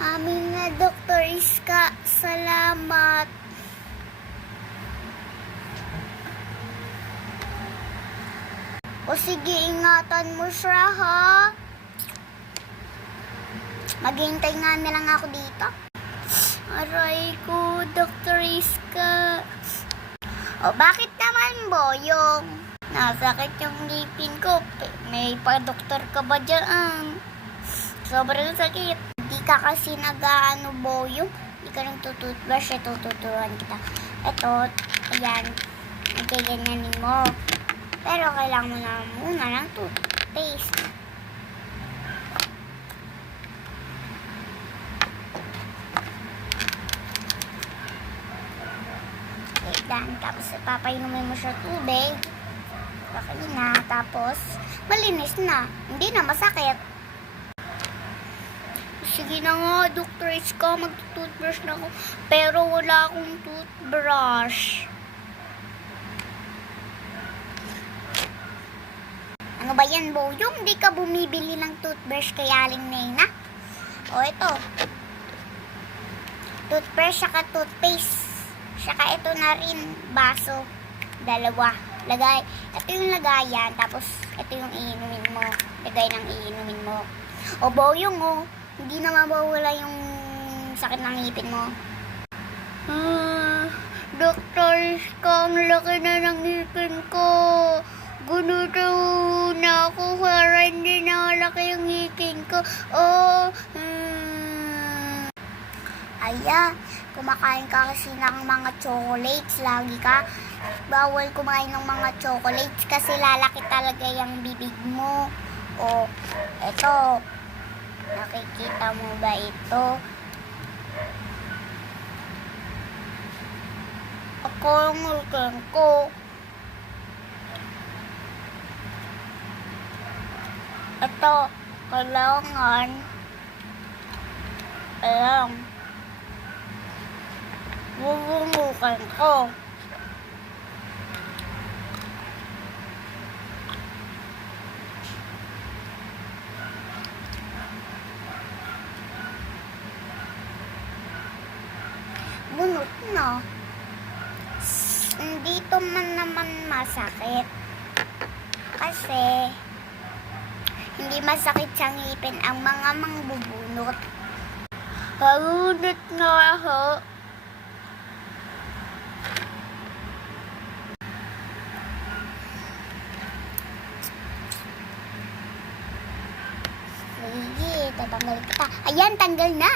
Amin na, Dr. Iska. Salamat. O sige, ingatan mo siya, ha? Maghihintay nga na lang ako dito. Aray ko, Dr. Iska. O bakit naman, Boyong? Nasakit yung ngipin ko. May pa-doktor ka ba dyan? Sobrang sakit. Hindi ka kasi nag-ano, Boyong. Hindi ka nagtututbrush. Tututuruan kita. Ito, ayan. Nagkaganyanin mo. Pero kailangan mo na muna ng toothpaste. Tapos papainumin mo siya tubig. Okay na. Tapos malinis na. Hindi na masakit. Sige na nga, Dr. Iska, mag-toothbrush na ako. Pero wala akong toothbrush. Ano ba yan, Boyong? Hindi ka bumibili ng toothbrush kay Aling Nena? O, ito. Toothbrush, saka toothpaste. Saka ito na rin, baso. Dalawa. Lagay. Ito yung lagayan. Tapos, ito yung iinumin mo. Lagay ng iinumin mo. O, Boyong, o. Hindi na mawawala yung sakit ng ngipin mo. Doktor, ang laki na ng ngipin ko. Gunuto na ako para hindi na laki yung ngipin ko. Aya, kumakain ka kasi ng mga chocolates. Lagi ka. Bawal kumain ng mga chocolates kasi lalaki talaga yung bibig mo. O, eto. Nakikita mo ba ito? Ako ang ngipin ko. Ito, kailangan. Ayan. Bubungukan ko. Bunot na. Dito man naman masakit. Kasi hindi masakit sa ngipin ang mga mangbubunot. Halunit na ako. Sige, tatanggal kita. Ayan, tanggal na.